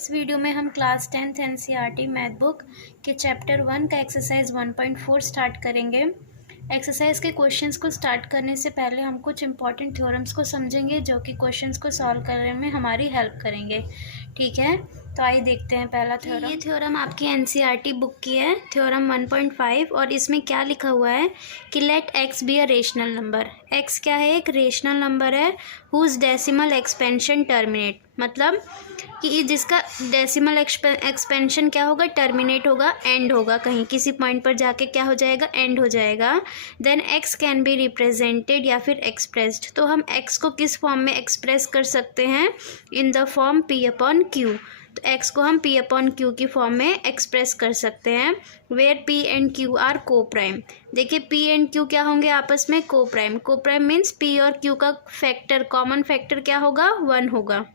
इस वीडियो में हम class 10th NCERT math book के चैप्टर 1 का एक्सरसाइज 1.4 स्टार्ट करेंगे। एक्सरसाइज के क्वेश्चंस को स्टार्ट करने से पहले हम कुछ इंपॉर्टेंट थ्योरम्स को समझेंगे जो कि क्वेश्चंस को सॉल्व करने में हमारी हेल्प करेंगे। ठीक है, तो आइए देखते हैं पहला थ्योरम। ये थ्योरम आपकी एनसीईआरटी बुक की है, थ्योरम 1.5, और इसमें क्या लिखा हुआ है कि let x be a rational number. X क्या है? एक रेशनल नंबर है हुज डेसिमल एक्सपेंशन टर्मिनेट, मतलब कि जिसका डेसिमल एक्सपेंशन क्या होगा? टर्मिनेट होगा, एंड होगा, कहीं किसी पॉइंट पर जाके क्या हो जाएगा? एंड हो जाएगा। Then x can be represented या फिर एक्सप्रेस्ड। तो हम एक्स को किस फॉर्म में एक्सप्रेस कर सकते हैं? In the form p upon q. तो एक्स को हम पी अपॉन क्यू की फॉर्म में एक्सप्रेस कर सकते हैं, where p and q are coprime. देखिए पी एंड क्यू क्या होंगे आपस में? Coprime. Coprime means p और क्यू का फैक्टर, कॉमन फैक्टर क्या होगा? 1 होगा।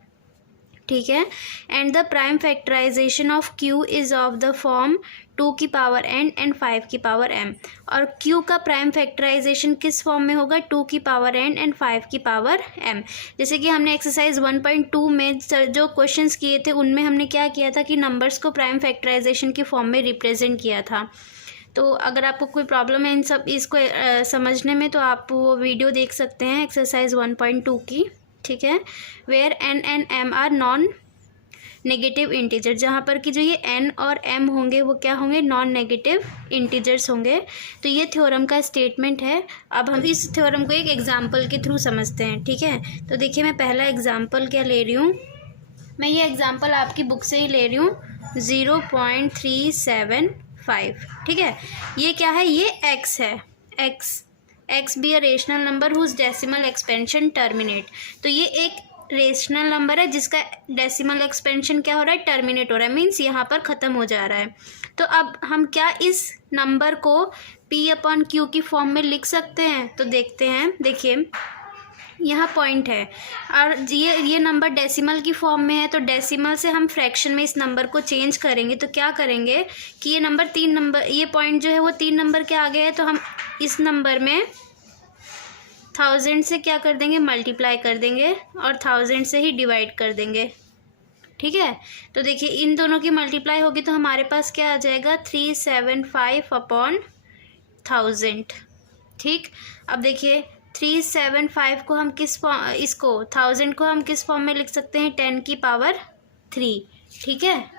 ठीक है, and the prime factorisation of q is of the form 2 की पावर एन एंड 5 की पावर एम। और क्यू का प्राइम फैक्टराइजेशन किस फॉर्म में होगा? 2 की पावर एन एंड 5 की पावर एम। जैसे कि हमने एक्सरसाइज 1.2 में जो क्वेश्चंस किए थे उनमें हमने क्या किया था कि नंबर्स को प्राइम फैक्टराइजेशन की फॉर्म में रिप्रेजेंट किया था। तो अगर आपको कोई प्रॉब्लम है इन सब इसको समझने में तो आप वो वीडियो देख सकते हैं एक्सरसाइज 1.2 की। ठीक है, where n and m are non negative integer, जहाँ पर कि जो ये एन और एम होंगे वो क्या होंगे? नॉन नेगेटिव इंटीजर्स होंगे। तो ये थ्योरम का स्टेटमेंट है। अब हम इस थ्योरम को एक एग्जांपल के थ्रू समझते हैं। ठीक है, तो देखिए मैं पहला एग्जांपल क्या ले रही हूँ, मैं ये एग्जांपल आपकी बुक से ही ले रही हूँ, 0.375। ठीक है, ये क्या है? ये एक्स है, x be a rational number whose decimal expansion terminate. तो ये एक रेशनल नंबर है जिसका डेसिमल एक्सपेंशन क्या हो रहा है? टर्मिनेट हो रहा है, मीन्स यहाँ पर ख़त्म हो जा रहा है। तो अब हम क्या इस नंबर को पी अपॉन क्यू की फॉर्म में लिख सकते हैं? तो देखते हैं। देखिए यहाँ पॉइंट है और ये नंबर डेसिमल की फॉर्म में है, तो डेसिमल से हम फ्रैक्शन में इस नंबर को चेंज करेंगे। तो क्या करेंगे कि ये नंबर 3 नंबर, ये पॉइंट जो है वो 3 नंबर के आगे है, तो हम इस नंबर में 1000 से क्या कर देंगे? मल्टीप्लाई कर देंगे और 1000 से ही डिवाइड कर देंगे। ठीक है, तो देखिए इन दोनों की मल्टीप्लाई होगी तो हमारे पास क्या आ जाएगा? 375 अपॉन 1000। ठीक, अब देखिए 375 को हम किस फॉर्म, इसको 1000 को हम किस फॉर्म में लिख सकते हैं? 10 की पावर 3। ठीक है,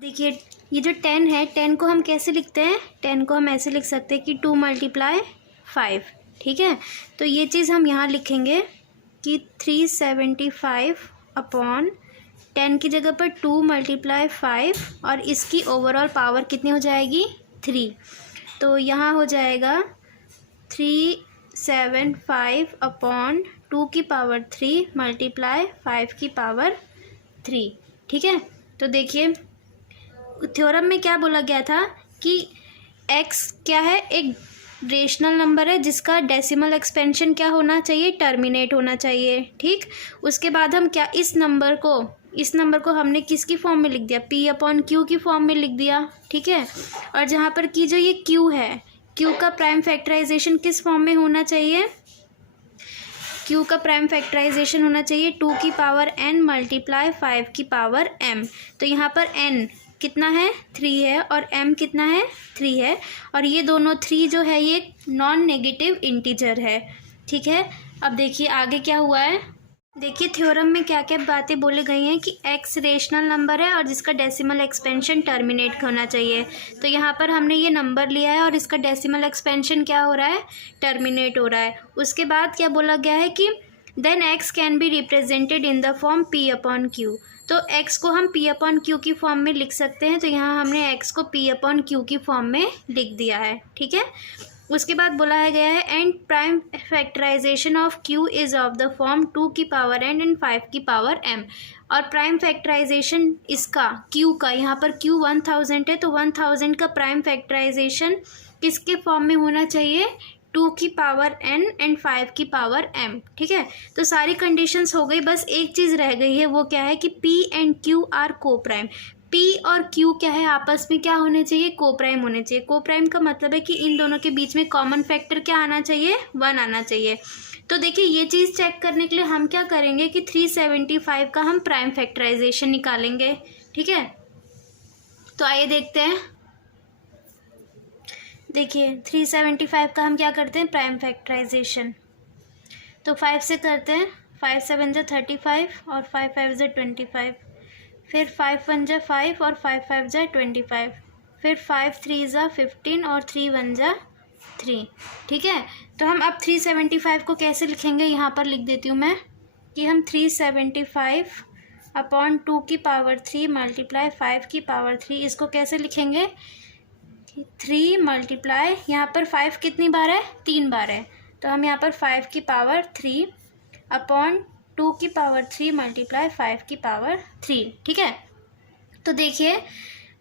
देखिए ये जो 10 है, 10 को हम कैसे लिखते हैं? 10 को हम ऐसे लिख सकते हैं कि 2 × 5। ठीक है, तो ये चीज़ हम यहाँ लिखेंगे कि 375 अपॉन 10 की जगह पर 2 × 5 और इसकी ओवरऑल पावर कितनी हो जाएगी? 3। तो यहाँ हो जाएगा 375 अपॉन 2 की पावर 3 × 5 की पावर 3। ठीक है, तो देखिए थ्योरम में क्या बोला गया था कि x क्या है? एक रेशनल नंबर है जिसका डेसिमल एक्सपेंशन क्या होना चाहिए? टर्मिनेट होना चाहिए। ठीक, उसके बाद हम क्या इस नंबर को हमने किसकी फॉर्म में लिख दिया? p अपॉन क्यू की फॉर्म में लिख दिया। ठीक है, और जहाँ पर कि जो ये q है, q का प्राइम फैक्टराइजेशन किस फॉर्म में होना चाहिए? q का प्राइम फैक्टराइजेशन होना चाहिए 2 की पावर n × 5 की पावर m। तो यहाँ पर n कितना है? 3 है और m कितना है? 3 है, और ये दोनों 3 जो है ये नॉन नेगेटिव इंटीजर है। ठीक है, अब देखिए आगे क्या हुआ है। देखिए थ्योरम में क्या क्या बातें बोली गई हैं कि x रेशनल नंबर है और जिसका डेसिमल एक्सपेंशन टर्मिनेट होना चाहिए। तो यहाँ पर हमने ये नंबर लिया है और इसका डेसिमल एक्सपेंशन क्या हो रहा है? टर्मिनेट हो रहा है। उसके बाद क्या बोला गया है कि then x can be represented in the form p upon q. तो x को हम p अपॉन क्यू की फॉर्म में लिख सकते हैं। तो यहाँ हमने x को p अपॉन क्यू की फॉर्म में लिख दिया है। ठीक है, उसके बाद बोला गया है and prime factorisation of q is of the form 2 की पावर n एंड 5 की पावर m। और प्राइम फैक्टराइजेशन इसका q का, यहाँ पर q 1000 है, तो 1000 का प्राइम फैक्टराइजेशन किसके फॉर्म में होना चाहिए? 2 की पावर n एंड 5 की पावर m। ठीक है, तो सारी कंडीशंस हो गई, बस एक चीज़ रह गई है, वो क्या है कि p एंड q आर को प्राइम। p और q क्या है? आपस में क्या होने चाहिए? को प्राइम होने चाहिए। को प्राइम का मतलब है कि इन दोनों के बीच में कॉमन फैक्टर क्या आना चाहिए? 1 आना चाहिए। तो देखिए ये चीज़ चेक करने के लिए हम क्या करेंगे कि 375 का हम प्राइम फैक्टराइजेशन निकालेंगे। ठीक है, तो आइए देखते हैं। देखिए 375 का हम क्या करते हैं, प्राइम फैक्टराइजेशन। तो 5 से करते हैं, 5 7 जा 35 और 5 5 जा 25, फिर 5 1 जा 5 और 5 5 जा 25, फिर 5 3 जा 15 और 3 1 जा 3। ठीक है, तो हम अब 375 को कैसे लिखेंगे, यहाँ पर लिख देती हूँ मैं कि हम 375 अपॉन 2 की पावर 3 मल्टीप्लाई 5 की पावर 3, इसको कैसे लिखेंगे, 3 मल्टीप्लाई, यहाँ पर 5 कितनी बार है, 3 बार है, तो हम यहाँ पर 5 की पावर 3 अपॉन 2 की पावर 3 मल्टीप्लाई 5 की पावर 3। ठीक है, तो देखिए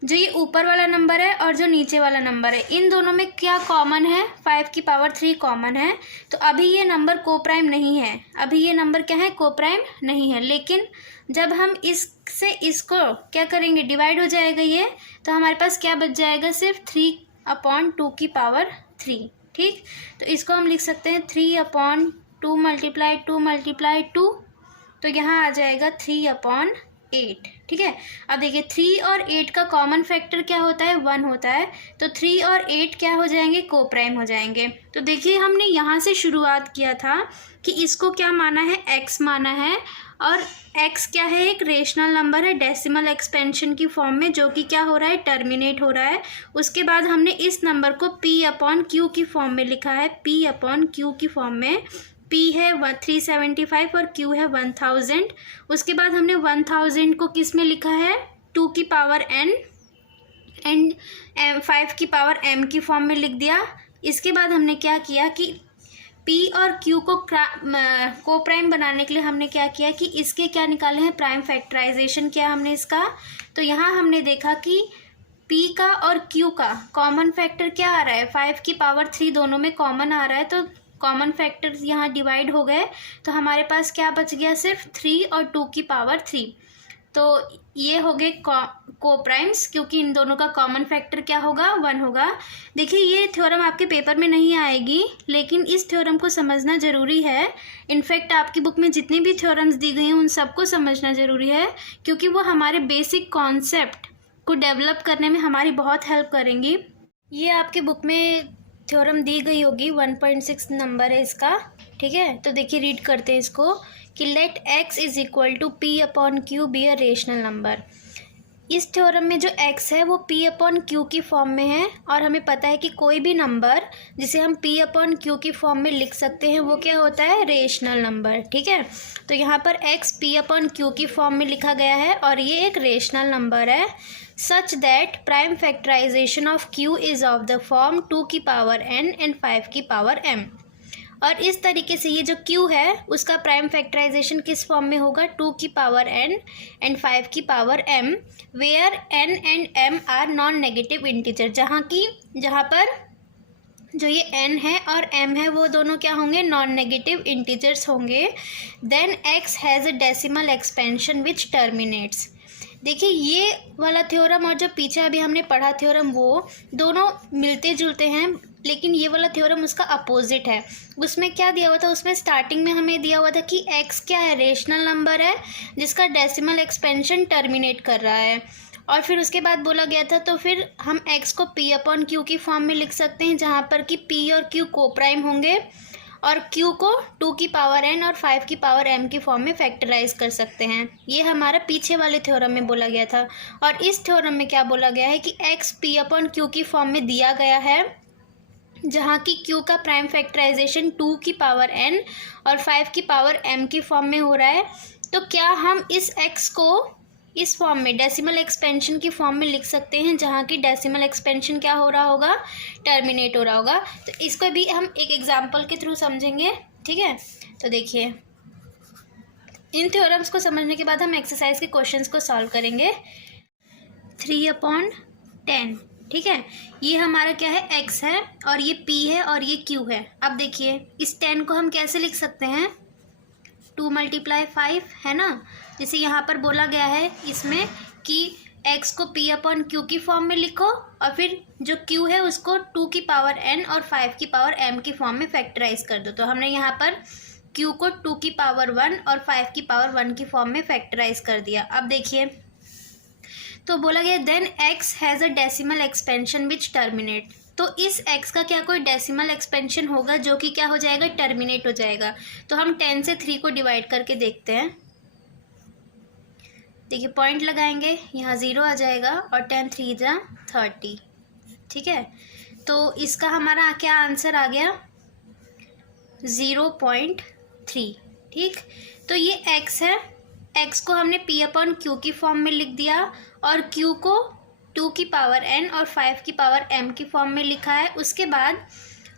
जो ये ऊपर वाला नंबर है और जो नीचे वाला नंबर है, इन दोनों में क्या कॉमन है, 5 की पावर 3 कॉमन है। तो अभी ये नंबर कोप्राइम नहीं है, अभी ये नंबर क्या है, कोप्राइम नहीं है। लेकिन जब हम इससे इसको क्या करेंगे, डिवाइड हो जाएगा ये, तो हमारे पास क्या बच जाएगा, सिर्फ 3 अपॉन 2 की पावर 3। ठीक, तो इसको हम लिख सकते हैं 3 अपॉन 2 मल्टीप्लाई 2 मल्टीप्लाई 2, तो यहाँ आ जाएगा 3 अपॉन 8। ठीक है, अब देखिए 3 और 8 का कॉमन फैक्टर क्या होता है, 1 होता है, तो 3 और 8 क्या हो जाएंगे, कोप्राइम हो जाएंगे। तो देखिए हमने यहाँ से शुरुआत किया था कि इसको क्या माना है, x माना है, और x क्या है, एक रेशनल नंबर है डेसिमल एक्सपेंशन की फॉर्म में, जो कि क्या हो रहा है, टर्मिनेट हो रहा है। उसके बाद हमने इस नंबर को p अपॉन क्यू की फॉर्म में लिखा है, p अपॉन क्यू की फॉर्म में, p है 375 और q है 1000। उसके बाद हमने 1000 को किस में लिखा है, 2 की पावर n एंड 5 की पावर m की फॉर्म में लिख दिया। इसके बाद हमने क्या किया कि p और q को प्राइम बनाने के लिए हमने क्या किया कि इसके क्या निकाले हैं, प्राइम फैक्टराइजेशन किया हमने इसका। तो यहाँ हमने देखा कि p का और q का कॉमन फैक्टर क्या आ रहा है, 5 की पावर 3 दोनों में कॉमन आ रहा है, तो कॉमन फैक्टर्स यहाँ डिवाइड हो गए, तो हमारे पास क्या बच गया, सिर्फ 3 और 2 की पावर 3। तो ये हो गए कोप्राइम्स, क्योंकि इन दोनों का कॉमन फैक्टर क्या होगा, 1 होगा। देखिए ये थ्योरम आपके पेपर में नहीं आएगी, लेकिन इस थ्योरम को समझना ज़रूरी है। इनफैक्ट आपकी बुक में जितनी भी थ्योरम्स दी गई हैं उन सबको समझना ज़रूरी है, क्योंकि वो हमारे बेसिक कॉन्सेप्ट को डेवलप करने में हमारी बहुत हेल्प करेंगी। ये आपके बुक में थ्योरम दी गई होगी, 1.6 नंबर है इसका। ठीक है, तो देखिए रीड करते हैं इसको कि let x is equal to p upon q be a rational number. इस थ्योरम में जो x है वो p अपॉन क्यू की फॉर्म में है, और हमें पता है कि कोई भी नंबर जिसे हम p अपॉन क्यू की फॉर्म में लिख सकते हैं वो क्या होता है, रेशनल नंबर। ठीक है, तो यहाँ पर x p अपॉन क्यू की फॉर्म में लिखा गया है और ये एक रेशनल नंबर है, such that prime factorization of q is of the form 2 की पावर n and 5 की पावर m। और इस तरीके से ये जो q है उसका प्राइम फैक्टराइजेशन किस फॉर्म में होगा, 2 की पावर n एंड 5 की power m, where n and m are non negative integer, जहाँ पर जो ये n है और m है वो दोनों क्या होंगे, नॉन नेगेटिव इंटीजर्स होंगे। Then x has a decimal expansion which terminates. देखिए ये वाला थ्योरम और जो पीछे अभी हमने पढ़ा थ्योरम वो दोनों मिलते जुलते हैं, लेकिन ये वाला थ्योरम उसका अपोजिट है। उसमें क्या दिया हुआ था, उसमें स्टार्टिंग में हमें दिया हुआ था कि x क्या है, रेशनल नंबर है जिसका डेसिमल एक्सपेंशन टर्मिनेट कर रहा है, और फिर उसके बाद बोला गया था तो फिर हम x को p अपॉन क्यू की फॉर्म में लिख सकते हैं, जहाँ पर कि p और q कोप्राइम होंगे, और q को 2 की पावर n और 5 की पावर m की फॉर्म में फैक्टराइज कर सकते हैं। ये हमारा पीछे वाले थ्योरम में बोला गया था। और इस थ्योरम में क्या बोला गया है कि x p अपॉन q की फॉर्म में दिया गया है, जहाँ की q का प्राइम फैक्टराइजेशन 2 की पावर n और 5 की पावर m की फॉर्म में हो रहा है। तो क्या हम इस x को इस फॉर्म में डेसिमल एक्सपेंशन की फॉर्म में लिख सकते हैं, जहाँ की डेसिमल एक्सपेंशन क्या हो रहा होगा, टर्मिनेट हो रहा होगा। तो इसको भी हम एक एग्जांपल के थ्रू समझेंगे। ठीक है, तो देखिए इन थ्योरम्स को समझने के बाद हम एक्सरसाइज के क्वेश्चंस को सॉल्व करेंगे। 3/10, ठीक है, ये हमारा क्या है, x है और ये p है और ये q है। अब देखिए इस 10 को हम कैसे लिख सकते हैं, 2 × 5 है ना, जैसे यहाँ पर बोला गया है इसमें कि x को p अपॉन क्यू की फॉर्म में लिखो और फिर जो q है उसको 2 की पावर n और 5 की पावर m की फॉर्म में फैक्टराइज कर दो। तो हमने यहाँ पर क्यू को 2 की पावर 1 और 5 की पावर 1 की फॉर्म में फैक्टराइज कर दिया। अब देखिए, तो बोला गया then x has a decimal expansion which terminate. तो इस x का क्या कोई डेसिमल एक्सपेंशन होगा जो कि क्या हो जाएगा, टर्मिनेट हो जाएगा। तो हम 10 से 3 को डिवाइड करके देखते हैं। देखिए पॉइंट लगाएंगे, यहाँ 0 आ जाएगा और 10 3 जा 30। ठीक है, तो इसका हमारा क्या आंसर आ गया, 0.3। ठीक, तो ये x है, x को हमने p अपॉन q की फॉर्म में लिख दिया और q को 2 की पावर n और 5 की पावर m की फॉर्म में लिखा है। उसके बाद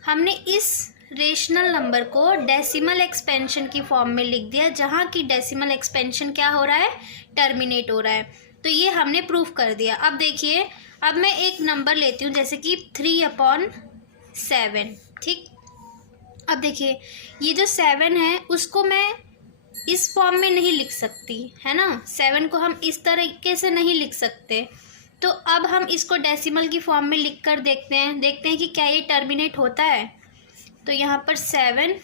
हमने इस रेशनल नंबर को डेसिमल एक्सपेंशन की फॉर्म में लिख दिया, जहाँ की डेसिमल एक्सपेंशन क्या हो रहा है, टर्मिनेट हो रहा है। तो ये हमने प्रूफ कर दिया। अब देखिए, अब मैं एक नंबर लेती हूँ जैसे कि 3/7। ठीक, अब देखिए ये जो 7 है उसको मैं इस फॉर्म में नहीं लिख सकती, है ना। 7 को हम इस तरीके से नहीं लिख सकते। तो अब हम इसको डेसिमल की फॉर्म में लिख कर देखते हैं कि क्या ये टर्मिनेट होता है। तो यहाँ पर 7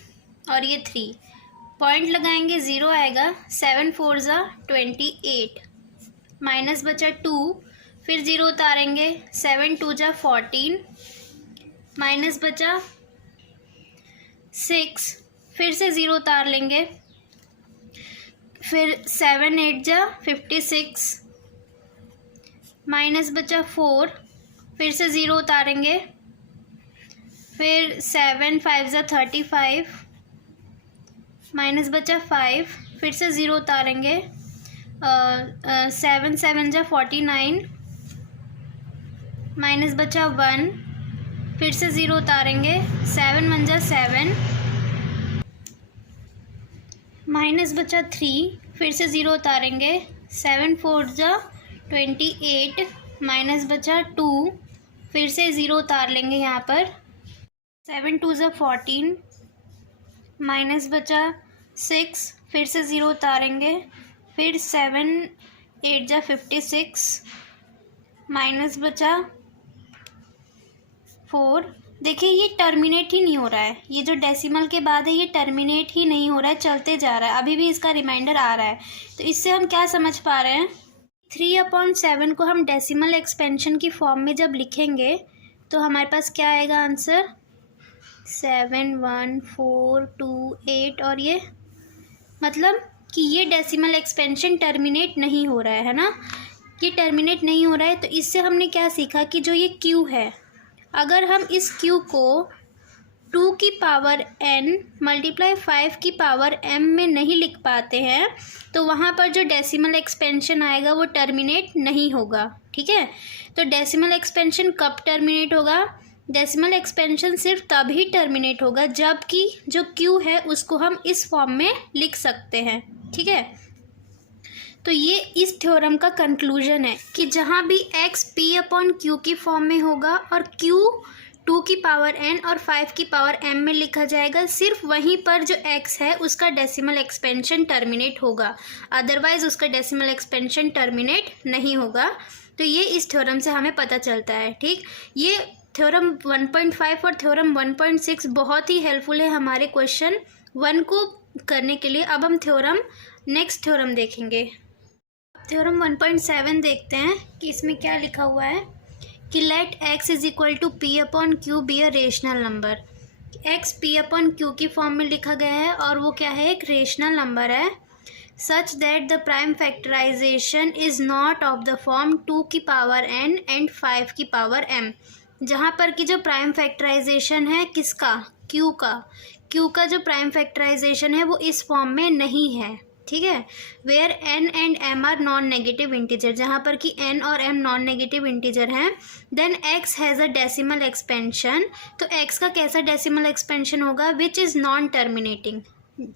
और ये 3 पॉइंट लगाएंगे, 0 आएगा। 7 4 जा 28, माइनस बचा 2, फिर 0 उतारेंगे, 7 2 जा 14, माइनस बचा 6, फिर से 0 उतार लेंगे, फिर 7 8 जा 56, माइनस बचा 4, फिर से 0 उतारेंगे, फिर 7 5 जा 35, माइनस बचा 5, फिर से 0 उतारेंगे, 7 7 जा 49, माइनस बचा 1, फिर से 0 उतारेंगे, 7 1 जा 7, माइनस बचा 3, फिर से 0 उतारेंगे, 7 4 जा 28, माइनस बचा 2, फिर से 0 उतार लेंगे यहाँ पर, 7 2 जा 14, माइनस बचा 6, फिर से 0 उतारेंगे, फिर 7 8 जा 56, माइनस बचा 4। देखिए ये टर्मिनेट ही नहीं हो रहा है, ये जो डेसिमल के बाद है ये टर्मिनेट ही नहीं हो रहा है, चलते जा रहा है, अभी भी इसका रिमाइंडर आ रहा है। तो इससे हम क्या समझ पा रहे हैं, 3/7 को हम डेसिमल एक्सपेंशन की फॉर्म में जब लिखेंगे तो हमारे पास क्या आएगा आंसर, 7 1 4 2 8। और ये मतलब कि ये डेसिमल एक्सपेंशन टर्मिनेट नहीं हो रहा है ना, ये टर्मिनेट नहीं हो रहा है। तो इससे हमने क्या सीखा कि जो ये क्यू है, अगर हम इस क्यू को 2 की पावर n मल्टीप्लाई 5 की पावर m में नहीं लिख पाते हैं तो वहाँ पर जो डेसिमल एक्सपेंशन आएगा वो टर्मिनेट नहीं होगा। ठीक है, तो डेसिमल एक्सपेंशन कब टर्मिनेट होगा, डेसिमल एक्सपेंशन सिर्फ तभी टर्मिनेट होगा जबकि जो क्यू है उसको हम इस फॉर्म में लिख सकते हैं। ठीक है, तो ये इस थ्योरम का कंक्लूजन है कि जहाँ भी x p/q की फॉर्म में होगा और q 2 की पावर n और 5 की पावर m में लिखा जाएगा, सिर्फ वहीं पर जो x है उसका डेसिमल एक्सपेंशन टर्मिनेट होगा, अदरवाइज उसका डेसिमल एक्सपेंशन टर्मिनेट नहीं होगा। तो ये इस थ्योरम से हमें पता चलता है। ठीक, ये थ्योरम 1.5 और थ्योरम 1.6 बहुत ही हेल्पफुल है हमारे क्वेश्चन 1 को करने के लिए। अब हम नेक्स्ट थ्योरम देखेंगे। थ्योरम 1.7 देखते हैं कि इसमें क्या लिखा हुआ है कि let x is equal to p/q be a rational number. x p/q की फॉर्म में लिखा गया है और वो क्या है, एक रेशनल नंबर है, such that the prime factorisation is not of the form 2 की पावर n एंड 5 की पावर m, जहाँ पर कि जो प्राइम फैक्टराइजेशन है किसका, q का जो प्राइम फैक्टराइजेशन है वो इस फॉर्म में नहीं है। ठीक है, where n and m are non negative integer, जहाँ पर कि n और m नॉन नेगेटिव इंटीजर हैं, then x has a decimal expansion. तो x का कैसा डेसिमल एक्सपेंशन होगा, विच इज़ नॉन टर्मिनेटिंग।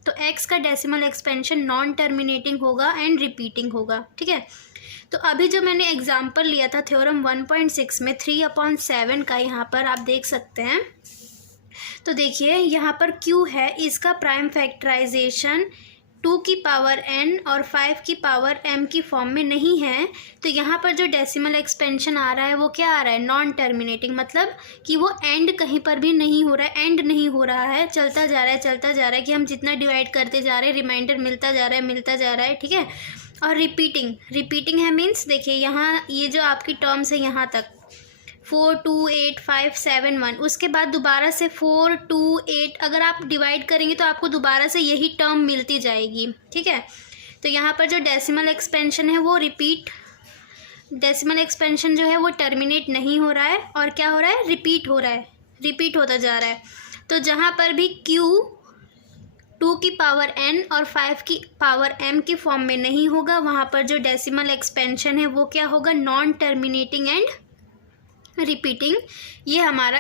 तो x का डेसिमल एक्सपेंशन नॉन टर्मिनेटिंग होगा एंड रिपीटिंग होगा। ठीक है, तो अभी जो मैंने एग्जाम्पल लिया था थ्योरम 1.6 में 3/7 का, यहाँ पर आप देख सकते हैं। तो देखिए यहाँ पर q है, इसका प्राइम फैक्टराइजेशन 2 की पावर n और 5 की पावर m की फॉर्म में नहीं है, तो यहाँ पर जो डेसिमल एक्सपेंशन आ रहा है वो क्या आ रहा है, नॉन टर्मिनेटिंग, मतलब कि वो एंड कहीं पर भी नहीं हो रहा है, एंड नहीं हो रहा है, चलता जा रहा है चलता जा रहा है, कि हम जितना डिवाइड करते जा रहे हैं रिमाइंडर मिलता जा रहा है मिलता जा रहा है, ठीक है। और रिपीटिंग है मीन्स देखिए यहाँ ये जो आपकी टर्म्स है यहाँ तक 4 2 8 5 7 1, उसके बाद दोबारा से 4 2 8 अगर आप डिवाइड करेंगे तो आपको दोबारा से यही टर्म मिलती जाएगी, ठीक है। तो यहाँ पर जो डेसिमल एक्सपेंशन है वो डेसिमल एक्सपेंशन जो है वो टर्मिनेट नहीं हो रहा है और क्या हो रहा है, रिपीट हो रहा है, रिपीट होता जा रहा है। तो जहाँ पर भी q 2 की पावर n और 5 की पावर m की फॉर्म में नहीं होगा, वहाँ पर जो डेसिमल एक्सपेंशन है वो क्या होगा, नॉन टर्मिनेटिंग एंड रिपीटिंग। ये हमारा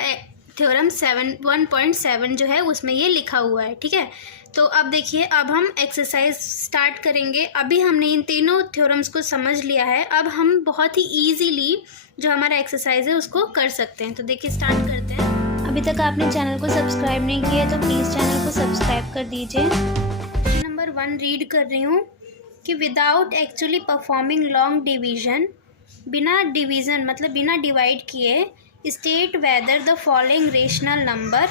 थ्योरम 1.7 जो है उसमें ये लिखा हुआ है, ठीक है। तो अब देखिए, अब हम एक्सरसाइज स्टार्ट करेंगे। अभी हमने इन तीनों थ्योरम्स को समझ लिया है, अब हम बहुत ही ईजीली जो हमारा एक्सरसाइज है उसको कर सकते हैं। तो देखिए स्टार्ट करते हैं। अभी तक आपने चैनल को सब्सक्राइब नहीं किया है तो प्लीज़ चैनल को सब्सक्राइब कर दीजिए। नंबर 1 रीड कर रही हूँ कि without actually performing long division, बिना डिवीज़न मतलब बिना डिवाइड किए, state whether the following rational number,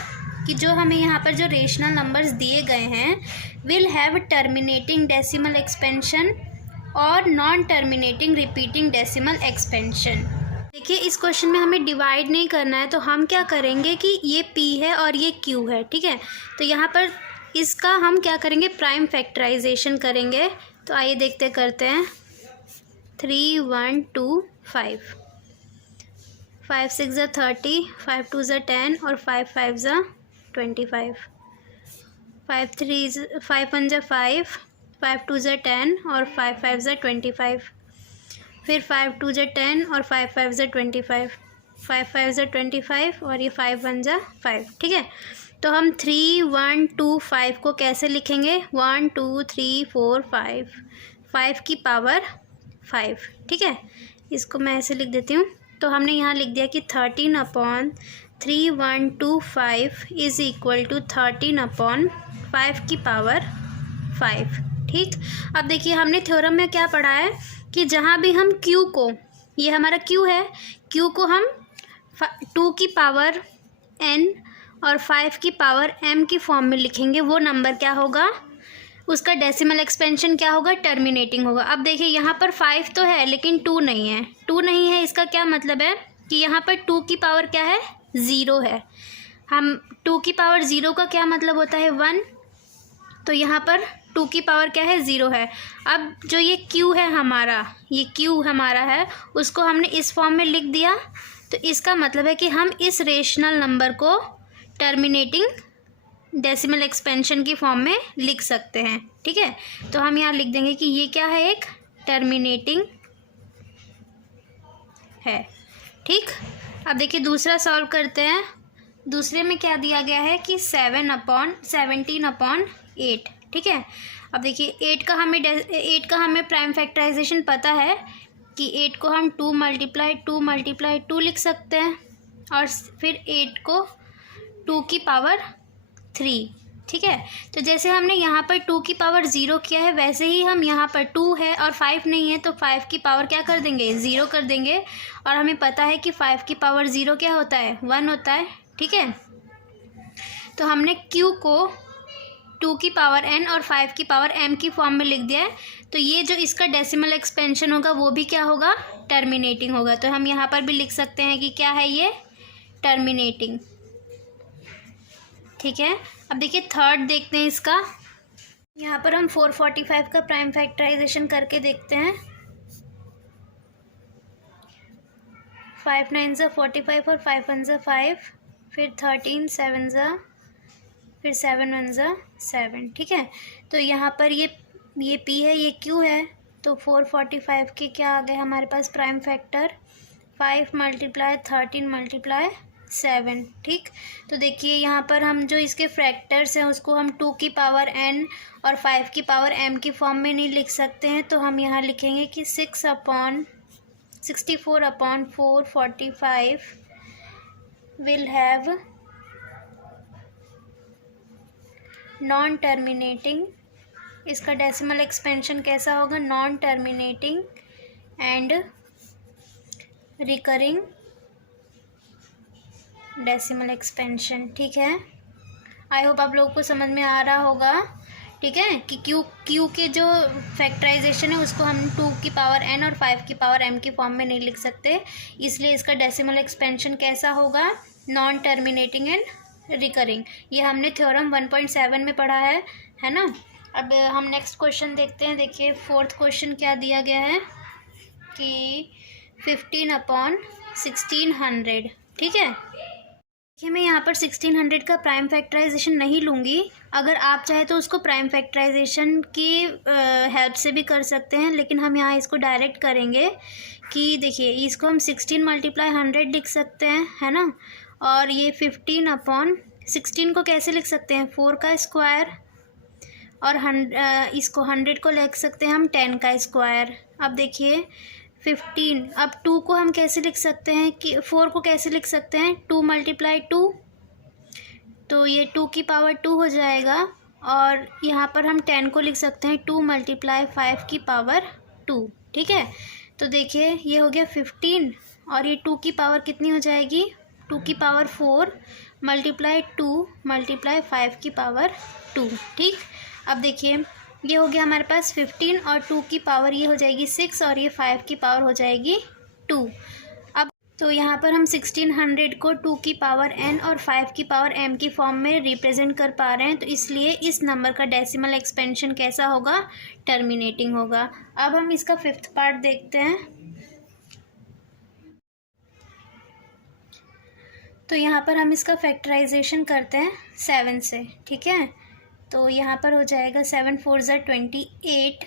कि जो हमें यहाँ पर जो रेशनल नंबर्स दिए गए हैं will have terminating decimal expansion और non terminating repeating decimal expansion. देखिए इस क्वेश्चन में हमें डिवाइड नहीं करना है, तो हम क्या करेंगे कि ये p है और ये q है, ठीक है। तो यहाँ पर इसका हम क्या करेंगे, प्राइम फैक्टराइजेशन करेंगे। तो आइए देखते करते हैं। 3 1 2 5 5 6 ज़ा 30, 5 2 ज़ा 10 और 5 5 ज़ा 25, 5 3 5 1 ज़ा 5, 5 2 ज़ा 10 और 5 5 ज़ा 25, फिर 5 2 ज़ा 10 और 5 5 ज़ा 25, 5 5 ज़ा 25 और ये 5 1 ज़ा 5, ठीक है। तो हम 3 1 2 5 को कैसे लिखेंगे, 1 2 3 4 5, 5 की पावर 5, ठीक है। इसको मैं ऐसे लिख देती हूँ। तो हमने यहाँ लिख दिया कि 13/3125 इज़ इक्वल टू 13/5 की पावर 5, ठीक। अब देखिए हमने थ्योरम में क्या पढ़ा है कि जहाँ भी हम q को, ये हमारा q है, q को हम 2 की पावर n और 5 की पावर m की फॉर्म में लिखेंगे, वो नंबर क्या होगा, उसका डेसिमल एक्सपेंशन क्या होगा, टर्मिनेटिंग होगा। अब देखिए यहाँ पर 5 तो है लेकिन 2 नहीं है, 2 नहीं है, इसका क्या मतलब है कि यहाँ पर 2 की पावर क्या है, 0 है। हम 2 की पावर 0 का क्या मतलब होता है, 1, तो यहाँ पर 2 की पावर क्या है, 0 है। अब जो ये q है हमारा, ये q हमारा है, उसको हमने इस फॉर्म में लिख दिया। तो इसका मतलब है कि हम इस रेशनल नंबर को टर्मिनेटिंग डेसिमल एक्सपेंशन की फॉर्म में लिख सकते हैं, ठीक है। तो हम यहाँ लिख देंगे कि ये क्या है, एक टर्मिनेटिंग है, ठीक। अब देखिए दूसरा सॉल्व करते हैं। दूसरे में क्या दिया गया है कि 17/8, ठीक है। अब देखिए 8 का हमें प्राइम फैक्टराइजेशन पता है कि 8 को हम 2 × 2 लिख सकते हैं और फिर 8 को 2 की पावर 3, ठीक है। तो जैसे हमने यहाँ पर 2 की पावर 0 किया है, वैसे ही हम यहाँ पर 2 है और 5 नहीं है तो 5 की पावर क्या कर देंगे, 0 कर देंगे। और हमें पता है कि 5 की पावर 0 क्या होता है, 1 होता है, ठीक है। तो हमने q को 2 की पावर n और 5 की पावर m की फॉर्म में लिख दिया है। तो ये जो इसका डेसिमल एक्सपेंशन होगा वो भी क्या होगा, टर्मिनेटिंग होगा। तो हम यहाँ पर भी लिख सकते हैं कि क्या है, ये टर्मिनेटिंग, ठीक है। अब देखिए थर्ड देखते हैं इसका। यहाँ पर हम 445 का प्राइम फैक्टराइजेशन करके देखते हैं। 5 9 ज़ा 45 और 5 1 ज़ा 5, फिर 13 7 ज़ा, फिर 7 1 ज़ा 7, ठीक है। तो यहाँ पर ये p है, ये q है। तो 445 के क्या आ गए हमारे पास प्राइम फैक्टर, 5 × 13 × 7, ठीक। तो देखिए यहाँ पर हम जो इसके फैक्टर्स हैं उसको हम 2 की पावर n और 5 की पावर m की फॉर्म में नहीं लिख सकते हैं। तो हम यहाँ लिखेंगे कि 64/445 विल हैव नॉन टर्मिनेटिंग इसका डेसिमल एक्सपेंशन कैसा होगा? Non terminating and recurring decimal expansion. ठीक है, आई होप आप लोगों को समझ में आ रहा होगा। ठीक है, कि क्यू के जो फैक्टराइजेशन है उसको हम 2 की पावर n और 5 की पावर m की फॉर्म में नहीं लिख सकते, इसलिए इसका डेसिमल एक्सपेंशन कैसा होगा? Non terminating and recurring. ये हमने थ्योरम 1.7 में पढ़ा है ना। अब हम नेक्स्ट क्वेश्चन देखते हैं। देखिए फोर्थ क्वेश्चन क्या दिया गया है कि 15/1600। ठीक है, देखिए मैं यहाँ पर 1600 का प्राइम फैक्टराइजेशन नहीं लूँगी। अगर आप चाहे तो उसको प्राइम फैक्टराइजेशन की हेल्प से भी कर सकते हैं, लेकिन हम यहाँ इसको डायरेक्ट करेंगे कि देखिए इसको हम 16 × 100 लिख सकते हैं, है ना। और ये 15/16 को कैसे लिख सकते हैं? 4 का स्क्वायर, और इसको 100 को लिख सकते हैं हम 10 का स्क्वायर। अब देखिए 15, अब 2 को हम कैसे लिख सकते हैं कि 4 को कैसे लिख सकते हैं? 2 × 2, तो ये 2 की पावर 2 हो जाएगा। और यहाँ पर हम 10 को लिख सकते हैं 2 × 5 की पावर 2। ठीक है, तो देखिए ये हो गया 15, और ये 2 की पावर कितनी हो जाएगी? 2 की पावर 4 × 2 × 5 की पावर 2। ठीक, अब देखिए ये हो गया हमारे पास 15, और 2 की पावर ये हो जाएगी 6, और ये 5 की पावर हो जाएगी 2। अब तो यहाँ पर हम 1600 को 2 की पावर n और 5 की पावर m की फॉर्म में रिप्रेजेंट कर पा रहे हैं, तो इसलिए इस नंबर का डेसिमल एक्सपेंशन कैसा होगा? टर्मिनेटिंग होगा। अब हम इसका 5th पार्ट देखते हैं। तो यहाँ पर हम इसका फैक्टराइजेशन करते हैं 7 से। ठीक है, तो यहाँ पर हो जाएगा 7 4 ज़ा 28।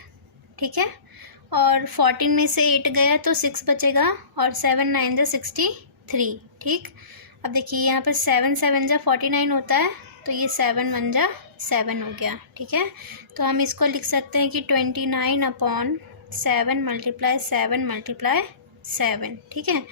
ठीक है, और 14 में से 8 गया तो 6 बचेगा, और 7 9 ज़ा 63। ठीक, अब देखिए यहाँ पर 7 7 ज़ा 49 होता है, तो ये 7 1 ज़ा 7 हो गया। ठीक है, तो हम इसको लिख सकते हैं कि 29/7 × 7 × 7। ठीक है,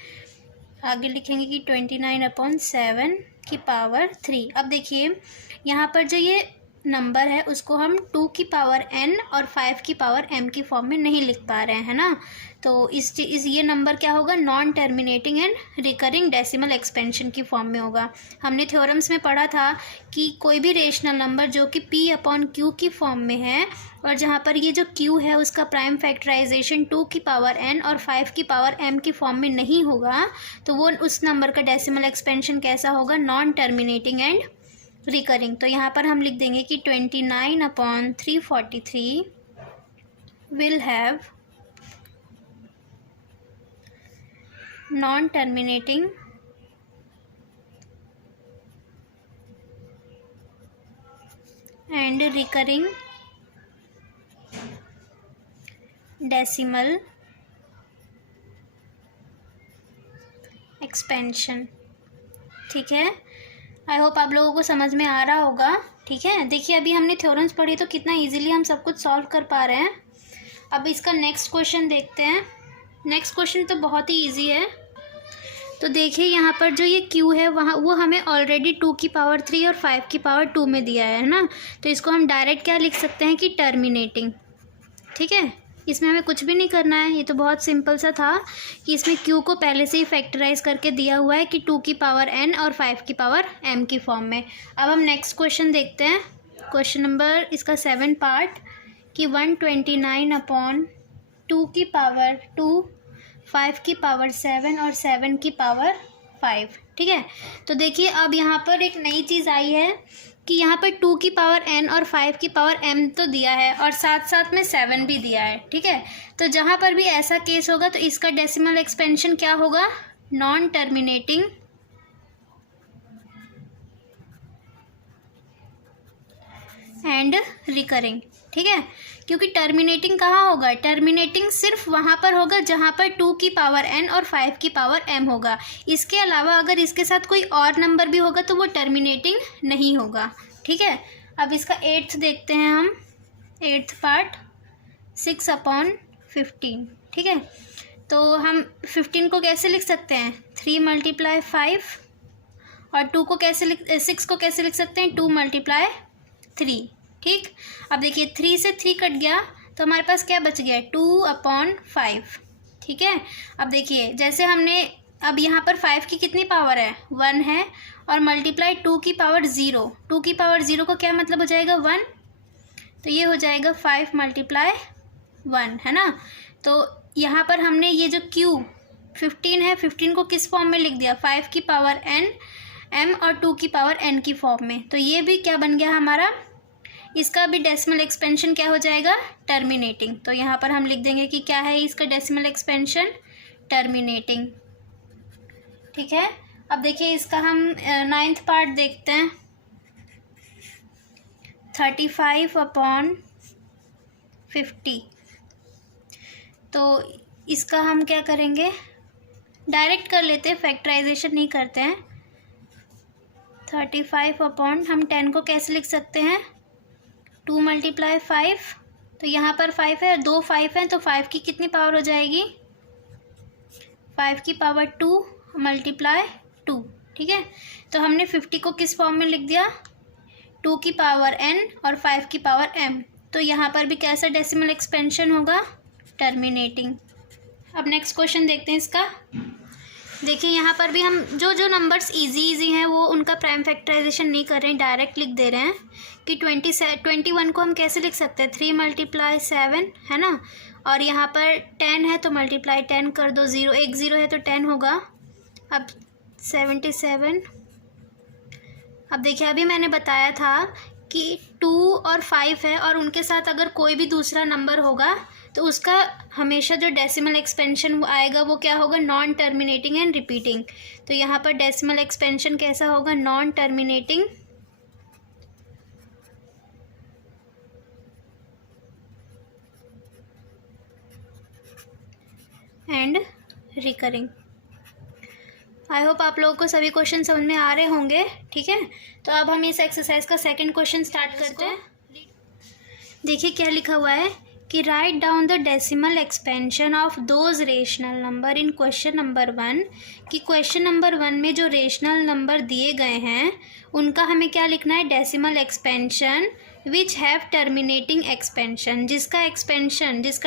आगे लिखेंगे कि 29/7 की पावर 3। अब देखिए यहाँ पर जो ये नंबर है उसको हम 2 की पावर n और 5 की पावर m की फॉर्म में नहीं लिख पा रहे हैं, है ना। तो ये नंबर क्या होगा? Non terminating and recurring decimal expansion की फॉर्म में होगा। हमने थ्योरम्स में पढ़ा था कि कोई भी रेशनल नंबर जो कि p/q की फॉर्म में है, और जहाँ पर ये जो q है उसका प्राइम फैक्टराइजेशन 2 की पावर n और 5 की पावर m की फॉर्म में नहीं होगा, तो वो उस नंबर का डेसिमल एक्सपेंशन कैसा होगा? Non terminating and recurring. तो यहाँ पर हम लिख देंगे कि 29/343 will have non terminating and recurring decimal expansion. ठीक है, आई होप आप लोगों को समझ में आ रहा होगा। ठीक है, देखिए अभी हमने थ्योरम्स पढ़ी तो कितना इजीली हम सब कुछ सॉल्व कर पा रहे हैं। अब इसका नेक्स्ट क्वेश्चन देखते हैं। नेक्स्ट क्वेश्चन तो बहुत ही इजी है। तो देखिए यहाँ पर जो ये q है वहाँ वो हमें ऑलरेडी 2 की पावर 3 और 5 की पावर 2 में दिया है ना, तो इसको हम डायरेक्ट क्या लिख सकते हैं कि टर्मिनेटिंग। ठीक है, इसमें हमें कुछ भी नहीं करना है, ये तो बहुत सिंपल सा था कि इसमें q को पहले से ही फैक्टराइज करके दिया हुआ है कि 2 की पावर n और 5 की पावर m की फॉर्म में। अब हम नेक्स्ट क्वेश्चन देखते हैं। क्वेश्चन नंबर इसका 7 पार्ट कि 129/2 की पावर 2, 5 की पावर 7 और 7 की पावर 5। ठीक है, तो देखिए अब यहाँ पर एक नई चीज़ आई है कि यहाँ पर 2 की पावर n और 5 की पावर m तो दिया है, और साथ साथ में 7 भी दिया है। ठीक है, तो जहाँ पर भी ऐसा केस होगा तो इसका डेसिमल एक्सपेंशन क्या होगा? Non terminating and recurring. ठीक है, क्योंकि टर्मिनेटिंग कहाँ होगा? टर्मिनेटिंग सिर्फ वहाँ पर होगा जहाँ पर 2 की पावर n और 5 की पावर m होगा। इसके अलावा अगर इसके साथ कोई और नंबर भी होगा तो वो टर्मिनेटिंग नहीं होगा। ठीक है, अब इसका 8th देखते हैं हम। 8th part 6/15। ठीक है, तो हम 15 को कैसे लिख सकते हैं? 3 × 5, और 6 को कैसे लिख सकते हैं? 2 × 3। ठीक ठीक। अब देखिए 3 से 3 कट गया तो हमारे पास क्या बच गया, 2/5, ठीक है। अब देखिए जैसे हमने अब यहाँ पर 5 की कितनी पावर है, 1 है, और मल्टीप्लाई 2 की पावर 0, 2 की पावर 0 का क्या मतलब हो जाएगा, 1, तो ये हो जाएगा 5 × 1, है ना। तो यहाँ पर हमने ये जो क्यू 15 है, 15 को किस फॉर्म में लिख दिया, 5 की पावर n m और 2 की पावर n की फॉर्म में। तो ये भी क्या बन गया हमारा, इसका भी डेसिमल एक्सपेंशन क्या हो जाएगा, टर्मिनेटिंग। तो यहाँ पर हम लिख देंगे कि क्या है इसका डेसिमल एक्सपेंशन, टर्मिनेटिंग, ठीक है। अब देखिए इसका हम 9th पार्ट देखते हैं, 35/50। तो इसका हम क्या करेंगे, डायरेक्ट कर लेते हैं, फैक्टराइजेशन नहीं करते हैं। 35 हम 10 को कैसे लिख सकते हैं, 2 × 5, तो यहाँ पर 5 है, 2 5 हैं, तो 5 की कितनी पावर हो जाएगी, 5 की पावर 2 × 2, ठीक है। तो हमने 50 को किस फॉर्म में लिख दिया, 2 की पावर n और 5 की पावर m। तो यहाँ पर भी कैसा डेसिमल एक्सपेंशन होगा, टर्मिनेटिंग। अब नेक्स्ट क्वेश्चन देखते हैं इसका। देखिए यहाँ पर भी हम जो नंबर्स इजी हैं वो उनका प्राइम फैक्टराइजेशन नहीं कर रहे हैं, डायरेक्ट लिख दे रहे हैं कि 21 को हम कैसे लिख सकते हैं, 3 × 7, है ना। और यहाँ पर 10 है तो मल्टीप्लाई 10 कर दो, 0 1 0 है तो 10 होगा। अब 77, अब देखिए अभी मैंने बताया था कि 2 और 5 है और उनके साथ अगर कोई भी दूसरा नंबर होगा तो उसका हमेशा जो डेसिमल एक्सपेंशन आएगा वो क्या होगा, नॉन टर्मिनेटिंग एंड रिपीटिंग। तो यहाँ पर डेसिमल एक्सपेंशन कैसा होगा, non terminating and recurring. I hope आप लोगों को सभी क्वेश्चन समझ में आ रहे होंगे, ठीक है। तो अब हम इस एक्सरसाइज का सेकंड क्वेश्चन स्टार्ट करते हैं। देखिए क्या लिखा हुआ है कि write down the decimal expansion of those rational number in question number 1, कि क्वेश्चन नंबर 1 में जो रेशनल नंबर दिए गए हैं उनका हमें क्या लिखना है, decimal expansion which have terminating expansion, जिसका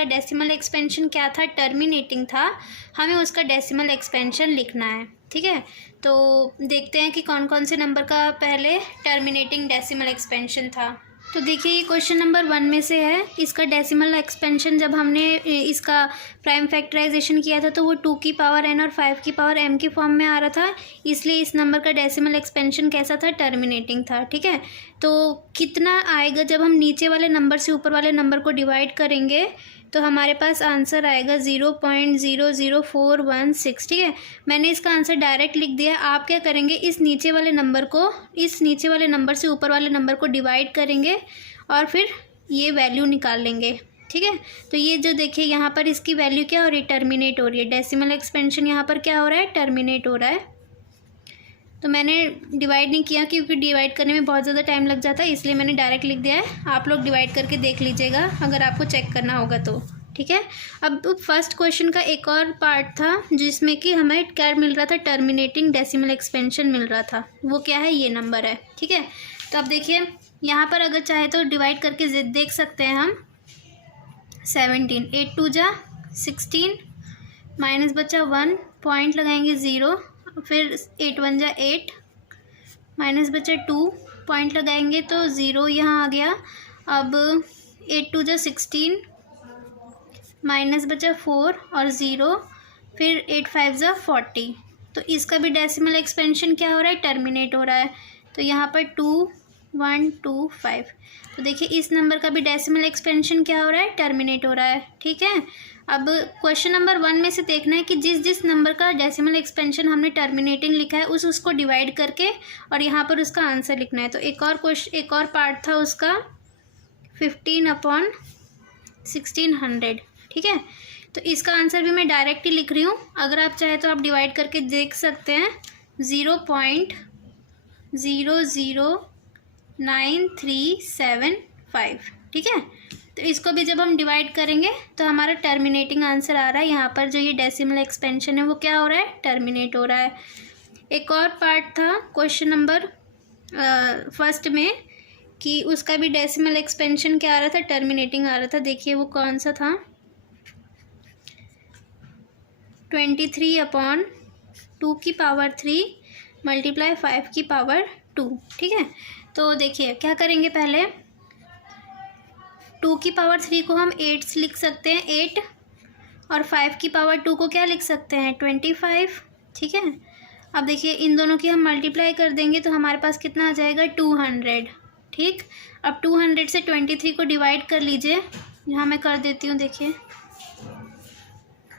डेसिमल एक्सपेंशन क्या था, टर्मिनेटिंग था, हमें उसका डेसिमल एक्सपेंशन लिखना है, ठीक है। तो देखते हैं कि कौन कौन से नंबर का पहले टर्मिनेटिंग डेसिमल एक्सपेंशन था। तो देखिए ये क्वेश्चन नंबर 1 में से है, इसका डेसिमल एक्सपेंशन जब हमने इसका प्राइम फैक्टराइजेशन किया था तो वो 2 की पावर n और 5 की पावर m की फॉर्म में आ रहा था, इसलिए इस नंबर का डेसिमल एक्सपेंशन कैसा था, टर्मिनेटिंग था, ठीक है। तो कितना आएगा, जब हम नीचे वाले नंबर से ऊपर वाले नंबर को डिवाइड करेंगे तो हमारे पास आंसर आएगा 0.00416, ठीक है। मैंने इसका आंसर डायरेक्ट लिख दिया। आप क्या करेंगे, इस नीचे वाले नंबर से ऊपर वाले नंबर को डिवाइड करेंगे और फिर ये वैल्यू निकाल लेंगे, ठीक है। तो ये जो देखिए यहाँ पर इसकी वैल्यू क्या हो रही है, टर्मिनेट हो रही है, डेसिमल एक्सपेंशन यहाँ पर क्या हो रहा है, टर्मिनेट हो रहा है। तो मैंने डिवाइड नहीं किया क्योंकि डिवाइड करने में बहुत ज़्यादा टाइम लग जाता है, इसलिए मैंने डायरेक्ट लिख दिया है। आप लोग डिवाइड करके देख लीजिएगा अगर आपको चेक करना होगा तो, ठीक है। अब फर्स्ट क्वेश्चन का एक और पार्ट था जिसमें कि हमें क्या मिल रहा था, टर्मिनेटिंग डेसिमल एक्सपेंशन मिल रहा था, वो क्या है, ये नंबर है, ठीक है। तो अब देखिए यहाँ पर अगर चाहे तो डिवाइड करके देख सकते हैं हम। 17, 8 2 जा 16, माइनस बचा 1, पॉइंट लगाएंगे 0, फिर 8 1 जा 8, माइनस बचा 2, पॉइंट लगाएंगे तो 0 यहाँ आ गया। अब 8 2 जा 16, माइनस बचा 4 और 0, फिर 8 5 जा 40। तो इसका भी डेसिमल एक्सपेंशन क्या हो रहा है, टर्मिनेट हो रहा है। तो यहाँ पर 2 1 2 5। तो देखिए इस नंबर का भी डेसिमल एक्सपेंशन क्या हो रहा है, टर्मिनेट हो रहा है, ठीक है। अब क्वेश्चन नंबर 1 में से देखना है कि जिस नंबर का डेसिमल एक्सपेंशन हमने टर्मिनेटिंग लिखा है उसको डिवाइड करके और यहाँ पर उसका आंसर लिखना है। तो एक और पार्ट था उसका 15/1600, ठीक है। तो इसका आंसर भी मैं डायरेक्ट ही लिख रही हूँ, अगर आप चाहे तो आप डिवाइड करके देख सकते हैं। 0.00937 ठीक है। तो इसको भी जब हम डिवाइड करेंगे तो हमारा टर्मिनेटिंग आंसर आ रहा है। यहाँ पर जो ये डेसिमल एक्सपेंशन है वो क्या हो रहा है, टर्मिनेट हो रहा है। एक और पार्ट था क्वेश्चन नंबर फर्स्ट में कि उसका भी डेसिमल एक्सपेंशन क्या आ रहा था, टर्मिनेटिंग आ रहा था। देखिए वो कौन सा था, 23/2 मल्टीप्लाई 5/2। ठीक है, तो देखिए क्या करेंगे, पहले 2/3 को हम 8 लिख सकते हैं, 8, और 5/2 को क्या लिख सकते हैं, 25। ठीक है, अब देखिए इन दोनों की हम मल्टीप्लाई कर देंगे तो हमारे पास कितना आ जाएगा, 200। ठीक, अब 200 से 23 को डिवाइड कर लीजिए। यहाँ मैं कर देती हूँ, देखिए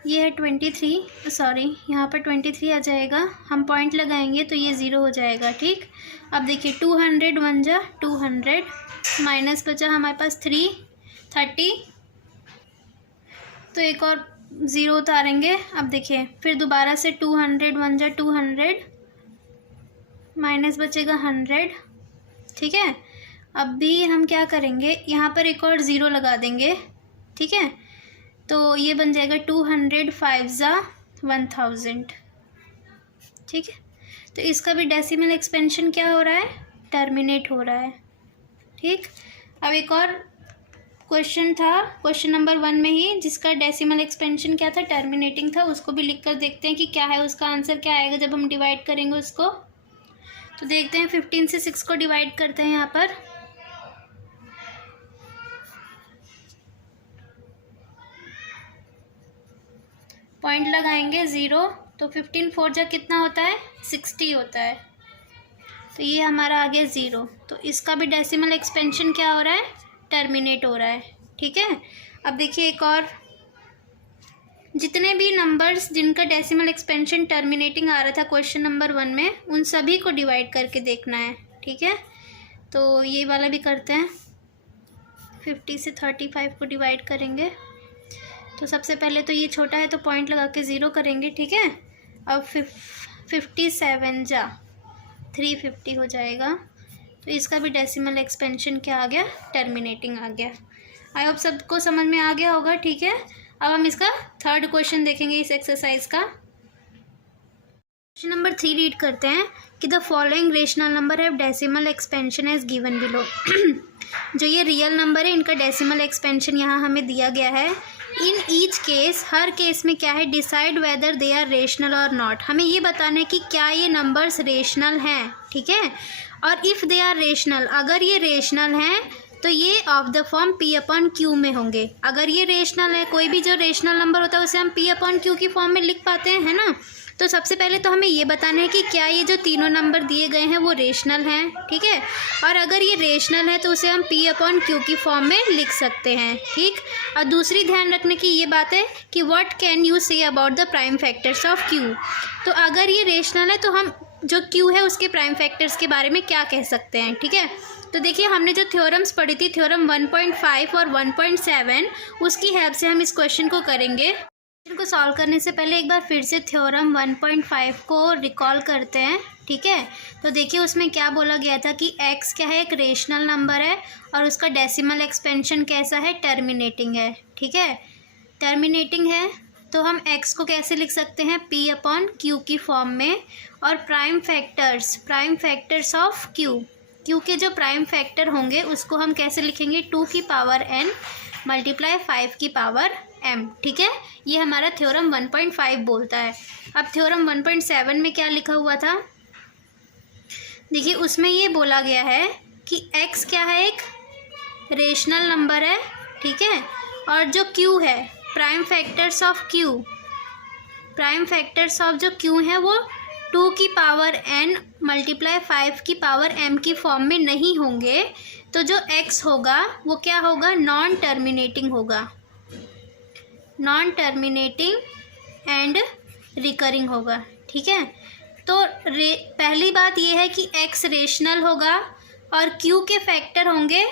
ये है 23, सॉरी यहाँ पर 23 आ जाएगा, हम पॉइंट लगाएंगे तो ये 0 हो जाएगा। ठीक, अब देखिए 200 1 जा 200, माइनस बचा हमारे पास 30, तो एक और 0 उतारेंगे। अब देखिए फिर दोबारा से 200 1 जा 200, माइनस बचेगा 100। ठीक है, अब भी हम क्या करेंगे, यहाँ पर एक और 0 लगा देंगे। ठीक है, तो ये बन जाएगा 200 5 जा 1000। ठीक है, तो इसका भी डेसिमल एक्सपेंशन क्या हो रहा है, टर्मिनेट हो रहा है। ठीक, अब एक और क्वेश्चन था, क्वेश्चन नंबर 1 में ही, जिसका डेसिमल एक्सपेंशन क्या था, टर्मिनेटिंग था। उसको भी लिख कर देखते हैं कि क्या है, उसका आंसर क्या आएगा जब हम डिवाइड करेंगे उसको। तो देखते हैं, 15 से 6 को डिवाइड करते हैं। यहाँ पर पॉइंट लगाएंगे 0, तो 15 4 जा कितना होता है, 60 होता है। तो ये हमारा आ गया 0, तो इसका भी डेसिमल एक्सपेंशन क्या हो रहा है, टर्मिनेट हो रहा है। ठीक है, अब देखिए एक और, जितने भी नंबर्स जिनका डेसिमल एक्सपेंशन टर्मिनेटिंग आ रहा था क्वेश्चन नंबर 1 में, उन सभी को डिवाइड करके देखना है। ठीक है, तो ये वाला भी करते हैं, 50 से 35 को डिवाइड करेंगे। तो सबसे पहले तो ये छोटा है तो पॉइंट लगा के 0 करेंगे। ठीक है, अब 57 जा 350 हो जाएगा। तो इसका भी डेसिमल एक्सपेंशन क्या आ गया, टर्मिनेटिंग आ गया। आई होप सबको समझ में आ गया होगा। ठीक है, अब हम इसका थर्ड क्वेश्चन देखेंगे इस एक्सरसाइज का। क्वेश्चन नंबर 3 रीड करते हैं कि the following rational number have decimal expansion as given below. जो ये रियल नंबर है, इनका डेसिमल एक्सपेंशन यहाँ हमें दिया गया है। इन ईच केस, हर केस में क्या है, decide whether they are rational और नॉट। हमें ये बताना है कि क्या ये नंबर्स रेशनल हैं। ठीक है, और इफ़ दे आर रेशनल, अगर ये रेशनल हैं तो ये ऑफ द फॉर्म P/Q में होंगे। अगर ये रेशनल है, कोई भी जो रेशनल नंबर होता है उसे हम P/Q की फॉर्म में लिख पाते हैं, है ना। तो सबसे पहले तो हमें ये बताना है कि क्या ये जो तीनों नंबर दिए गए हैं वो रेशनल हैं। ठीक है, और अगर ये रेशनल है तो उसे हम P/Q की फॉर्म में लिख सकते हैं। ठीक, और दूसरी ध्यान रखने की ये बात है कि what can you say about the prime factors of Q। तो अगर ये रेशनल है तो हम जो Q है उसके प्राइम फैक्टर्स के बारे में क्या कह सकते हैं। ठीक है, तो देखिए हमने जो थ्योरम्स पढ़ी थी, थ्योरम 1.5 और 1.7, उसकी हेल्प से हम इस क्वेश्चन को करेंगे। क्वेश्चन को सॉल्व करने से पहले एक बार फिर से थ्योरम 1.5 को रिकॉल करते हैं। ठीक है, तो देखिए उसमें क्या बोला गया था कि x क्या है, एक रेशनल नंबर है और उसका डेसिमल एक्सपेंशन कैसा है, टर्मिनेटिंग है। ठीक है, टर्मिनेटिंग है तो हम x को कैसे लिख सकते हैं, P/Q की फॉर्म में। और प्राइम फैक्टर्स ऑफ Q के जो प्राइम फैक्टर होंगे उसको हम कैसे लिखेंगे, 2n मल्टीप्लाई 5m। ठीक है, ये हमारा थ्योरम 1.5 बोलता है। अब थ्योरम 1.7 में क्या लिखा हुआ था, देखिए उसमें ये बोला गया है कि x क्या है, एक रेशनल नंबर है। ठीक है, और जो Q है, प्राइम फैक्टर्स ऑफ जो Q है वो 2n मल्टीप्लाई 5m की फॉर्म में नहीं होंगे। तो जो x होगा वो क्या होगा, नॉन टर्मिनेटिंग एंड रिकरिंग होगा। ठीक है, तो पहली बात ये है कि x रेशनल होगा और Q के फैक्टर होंगे।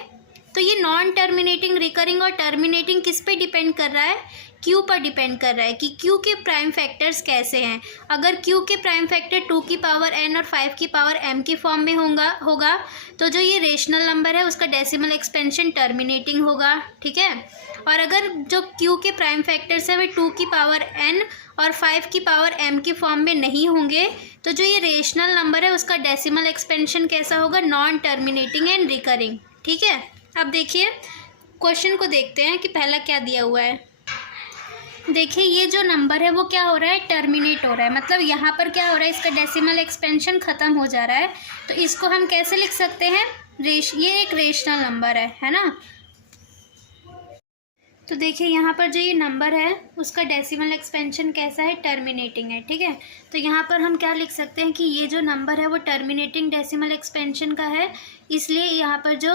तो ये नॉन टर्मिनेटिंग, रिकरिंग और टर्मिनेटिंग किस पे डिपेंड कर रहा है, Q पर डिपेंड कर रहा है कि Q के प्राइम फैक्टर्स कैसे हैं। अगर Q के प्राइम फैक्टर 2n और 5m की फॉर्म में होगा तो जो ये रेशनल नंबर है उसका डेसिमल एक्सपेंशन टर्मिनेटिंग होगा। ठीक है, और अगर जो Q के प्राइम फैक्टर्स है वे 2n और 5m की फॉर्म में नहीं होंगे तो जो ये रेशनल नंबर है उसका डेसिमल एक्सपेंशन कैसा होगा, नॉन टर्मिनेटिंग एंड रिकरिंग। ठीक है, अब देखिए क्वेश्चन को देखते हैं कि पहला क्या दिया हुआ है। देखिए ये जो नंबर है वो क्या हो रहा है, टर्मिनेट हो रहा है, मतलब यहाँ पर क्या हो रहा है, इसका डेसिमल एक्सपेंशन ख़त्म हो जा रहा है। तो इसको हम कैसे लिख सकते हैं, ये एक रेशनल नंबर है ना। तो देखिए यहाँ पर जो ये नंबर है उसका डेसिमल एक्सपेंशन कैसा है, टर्मिनेटिंग है। ठीक है, तो यहाँ पर हम क्या लिख सकते हैं कि ये जो नंबर है वो टर्मिनेटिंग डेसिमल एक्सपेंशन का है, इसलिए यहाँ पर जो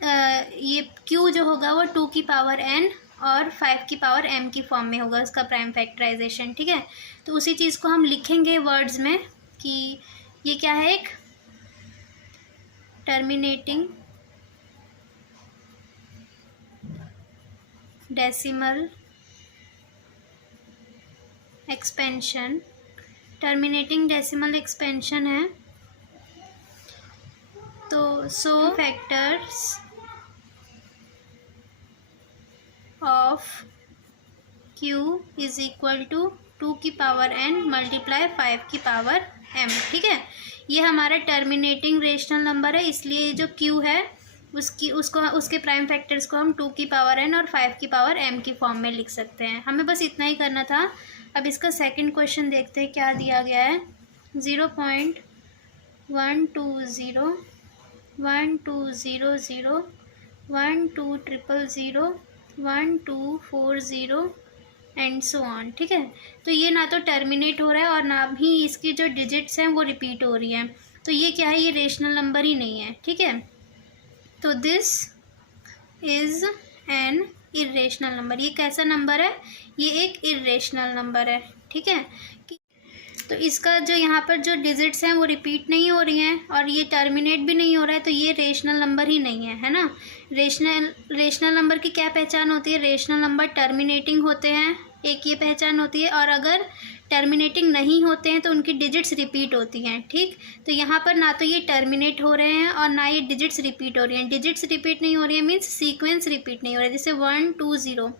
ये q जो होगा वो 2 की पावर n और 5 की पावर m की फॉर्म में होगा उसका प्राइम फैक्टराइजेशन। ठीक है, तो उसी चीज़ को हम लिखेंगे वर्ड्स में कि ये क्या है, एक terminating decimal expansion, terminating decimal expansion है। तो so factors of q is equal to 2 की पावर n मल्टीप्लाई 5 की पावर m। ठीक है, ये हमारा टर्मिनेटिंग रेशनल नंबर है, इसलिए जो q है उसके प्राइम फैक्टर्स को हम 2 की पावर n और 5 की पावर m की फॉर्म में लिख सकते हैं। हमें बस इतना ही करना था। अब इसका सेकंड क्वेश्चन देखते हैं क्या दिया गया है। 0.120 1200 12000 1240 एंड सो ऑन। ठीक है, तो ये ना तो टर्मिनेट हो रहा है और ना ही इसकी जो डिजिट्स हैं वो रिपीट हो रही हैं, तो ये क्या है, ये रेशनल नंबर ही नहीं है। ठीक है, तो this is an irrational number. ये कैसा नंबर है, ये एक इर्रेशनल नंबर है। ठीक है, तो इसका जो यहाँ पर जो डिजिट्स हैं वो रिपीट नहीं हो रही हैं और ये टर्मिनेट भी नहीं हो रहा है, तो ये रेशनल नंबर ही नहीं है ना। रेशनल नंबर की क्या पहचान होती है, रेशनल नंबर टर्मिनेटिंग होते हैं, एक ये पहचान होती है, और अगर टर्मिनेटिंग नहीं होते हैं तो उनकी डिजिट्स रिपीट होती हैं। ठीक, तो यहाँ पर ना तो ये टर्मिनेट हो रहे हैं और ना ये डिजिट्स रिपीट हो रही हैं। डिजिट्स रिपीट नहीं हो रही है मीन्स सीक्वेंस रिपीट नहीं हो रहा है, जैसे 1 2 0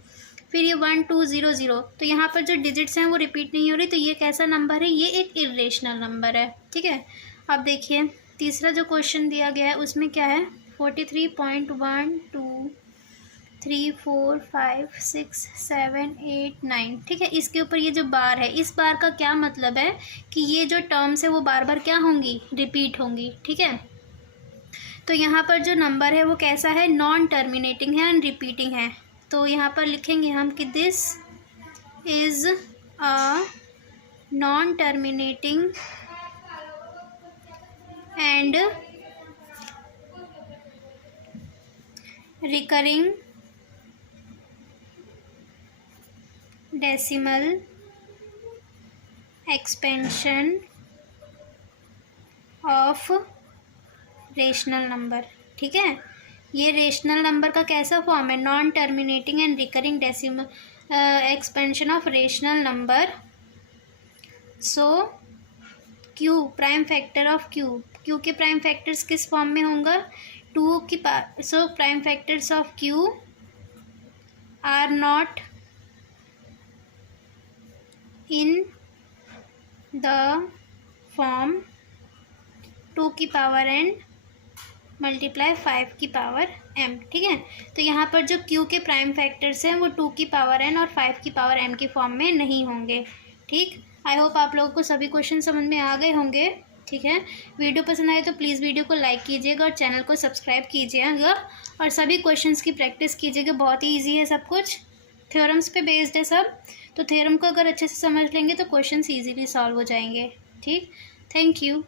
फिर ये 1 2 0 0, तो यहाँ पर जो डिजिट्स हैं वो रिपीट नहीं हो रही, तो ये कैसा नंबर है, ये एक इर्रेशनल नंबर है। ठीक है, अब देखिए तीसरा जो क्वेश्चन दिया गया है उसमें क्या है, 43.1 2 3 4 5 6 7 8 9। ठीक है, इसके ऊपर ये जो बार है, इस बार का क्या मतलब है कि ये जो टर्म्स है वो बार बार क्या होंगी, रिपीट होंगी। ठीक है, तो यहाँ पर जो नंबर है वो कैसा है, नॉन टर्मिनेटिंग है एंड रिपीटिंग है। तो यहाँ पर लिखेंगे हम कि this is a non terminating and recurring decimal expansion of rational number. ठीक है, ये रेशनल नंबर का कैसा फॉर्म है, non terminating and recurring decimal expansion of rational number. So q prime factor of q के प्राइम फैक्टर्स किस form में होंगे, 2 की power, so prime factors of q are not in the form 2 की power n multiply 5 की power m। ठीक है, तो यहाँ पर जो q के प्राइम फैक्टर्स हैं वो 2 की पावर n और 5 की पावर m की फॉर्म में नहीं होंगे। ठीक, आई होप आप लोगों को सभी क्वेश्चन समझ में आ गए होंगे। ठीक है, वीडियो पसंद आए तो प्लीज़ वीडियो को लाइक कीजिएगा और चैनल को सब्सक्राइब कीजिएगा और सभी क्वेश्चंस की प्रैक्टिस कीजिएगा। बहुत ही ईजी है सब कुछ, थ्योरम्स पे बेस्ड है सब, तो थ्योरम को अगर अच्छे से समझ लेंगे तो क्वेश्चंस ईजीली सॉल्व हो जाएंगे। ठीक, थैंक यू।